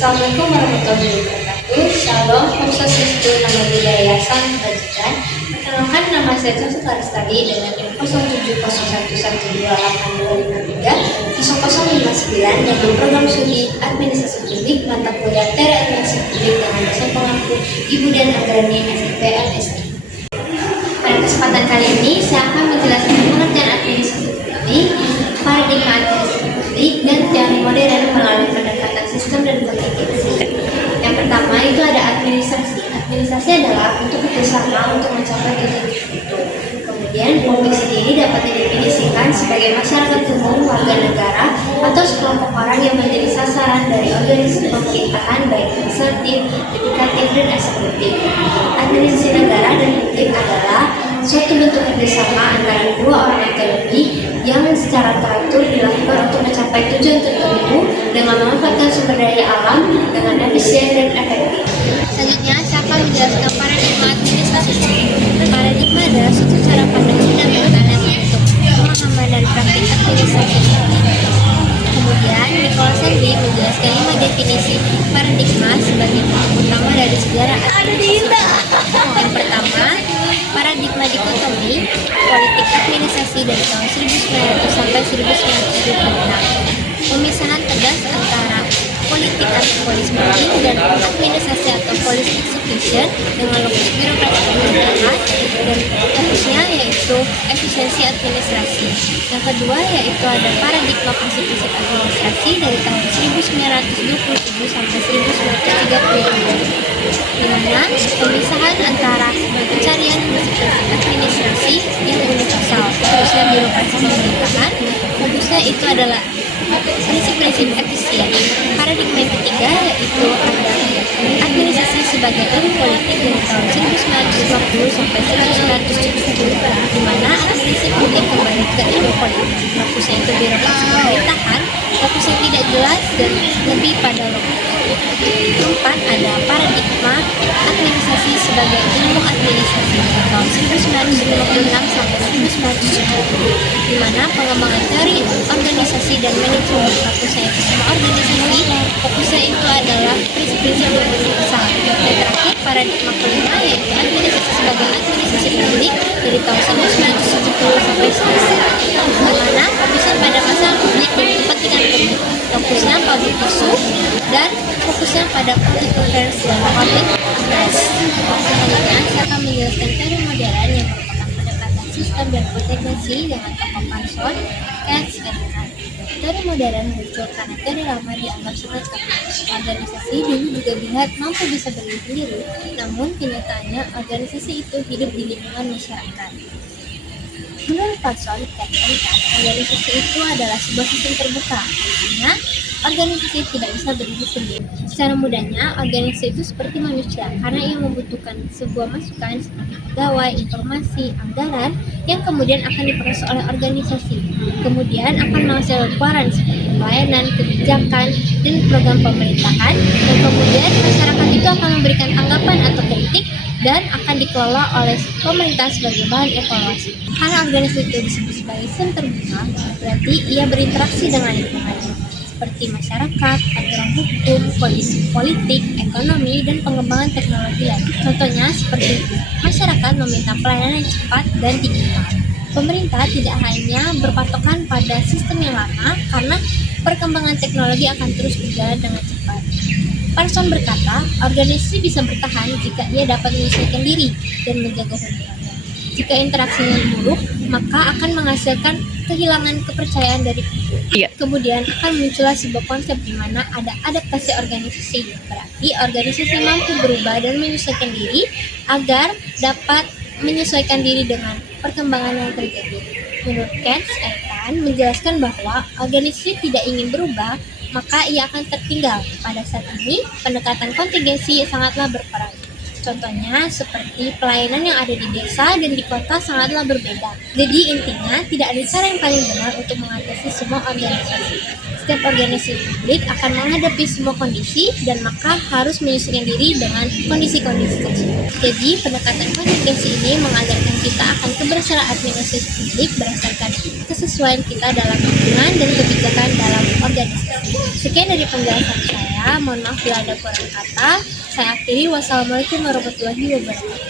Assalamualaikum warahmatullahi wabarakatuh. Shalom, Om Swastiastu, Namo Buddhaya, Salam Kebajikan. Perkenalkan, nama saya Sofie Lestari dengan NIM 07011182530059 dengan program studi Administrasi Publik mata kuliah Administrasi Publik dengan dosen pengampu Ibu dan Agrani SIP LSI. Pada kesempatan kali ini, saya akan menjelaskan pengertian administrasi publik, paradigma administrasi publik, dan teori modern melalui pendekatan sistem dan kontingensi. Yang pertama itu ada administrasi. Administrasi adalah bentuk kerjasama untuk mencapai tujuan tertentu. Kemudian, publik sendiri dapat didefinisikan sebagai masyarakat umum, warga negara, atau sekelompok orang yang menjadi sasaran dari organisasi pemerintahan baik legislatif, yudikatif, dan eksekutif. Administrasi negara dan publik adalah suatu bentuk kerjasama antara dua orang atau lebih yang secara teratur dilakukan untuk mencapai tujuan tertentu dengan memanfaatkan sumber daya alam dengan efisien dan efektif. Selanjutnya, saya akan menjelaskan paradigma administrasi. Paradigma adalah suatu cara pandang fundamental yang membentuk pemahaman dan praktik administrasi. Kemudian, Nicholas Henry menjelaskan 5 definisi paradigma sebagai pokok utama dari sejarah administrasi. Yang pertama, paradigma dikotomi, politik administrasi dari tahun 1900 sampai 1926. Pemisahan tegas antara politik atau policy making dan administrasi atau policy execution dengan lokus birokrasi pemerintahan, dan fokusnya yaitu efisiensi administrasi. Yang kedua yaitu ada paradigma prinsip-prinsip administrasi dari tahun 1927 sampai 1932, di mana pemisahan antara pencarian prinsip-prinsip administrasi yang universal, khususnya birokrasi pemerintahan, fokusnya itu adalah prinsip-prinsip efisien. Paradigma yang ketiga yaitu ada administrasi sebagai ilmu politik dari tahun 1950 sampai 1970, di mana administrasi publik kembali ke ilmu politik. Fokusnya itu birokrasi pemerintahan, fokus yang tidak jelas dan lebih pada logika. Keempat, ada paradigma administrasi sebagai ilmu administrasi dari tahun 1956 sampai 1970, di mana pengembangan teori organisasi dan manajemen. Fokusnya itu semua organisasi, fokusnya itu adalah prinsip-prinsip yang universal. Dan terakhir, paradigma kelima yaitu administrasi sebagai administrasi publik dari tahun 1970 sampai sekarang, di mana fokusnya pada masalah publik dan kepentingan publik. Fokusnya public issue dan fokusnya pada public affairs dan public address. Selanjutnya, saya akan menjelaskan teori modern yang merupakan pendekatan sistem dan kontingensi dengan tokoh Parson, Katz, dan Kant. Teori modern muncul karena teori lama dianggap sangat kaku. Organisasi dulu juga dilihat mampu bisa berdiri sendiri, namun kenyataannya organisasi itu hidup di lingkungan masyarakat. Menurut Parson, Katz, dan Kant, organisasi itu adalah sebuah sistem terbuka, artinya organisasi tidak bisa berdiri sendiri. Secara mudahnya, organisasi itu seperti manusia karena ia membutuhkan sebuah masukan seperti pegawai, informasi, anggaran yang kemudian akan diproses oleh organisasi. Kemudian akan menghasilkan keluaran seperti pelayanan, kebijakan, dan program pemerintahan, dan kemudian masyarakat itu akan memberikan tanggapan atau kritik dan akan dikelola oleh pemerintah sebagai bahan evaluasi. Karena organisasi itu disebut sebagai sistem terbuka, berarti ia berinteraksi dengan lingkungannya, seperti masyarakat, aturan hukum, kondisi politik, ekonomi, dan pengembangan teknologi lain. Contohnya seperti masyarakat meminta pelayanan yang cepat dan digital. Pemerintah tidak hanya berpatokan pada sistem yang lama karena perkembangan teknologi akan terus berjalan dengan cepat. Parson berkata, organisasi bisa bertahan jika ia dapat menyesuaikan diri dan menjaga hubungannya. Jika interaksinya buruk, maka akan menghasilkan kehilangan kepercayaan dari publik. Kemudian akan muncullah sebuah konsep di mana ada adaptasi organisasi. Berarti organisasi mampu berubah dan menyesuaikan diri agar dapat menyesuaikan diri dengan perkembangan yang terjadi. Menurut Katz and Kant menjelaskan bahwa organisasi tidak ingin berubah, maka ia akan tertinggal. Pada saat ini, pendekatan kontingensi sangatlah berperan. Contohnya seperti pelayanan yang ada di desa dan di kota sangatlah berbeda. Jadi intinya tidak ada cara yang paling benar untuk mengatasi semua organisasi. Setiap organisasi publik akan menghadapi semua kondisi dan maka harus menyesuaikan diri dengan kondisi-kondisi tersebut. Jadi pendekatan kontingensi ini mengajarkan kita akan keberhasilan administrasi publik berdasarkan kesesuaian kita dalam lingkungan dan kebijakan dalam organisasi. Sekian dari penjelasan saya. saya. Mohon maaf bila ada kurang kata. Saya akhiri. Wassalamualaikum warahmatullahi wabarakatuh.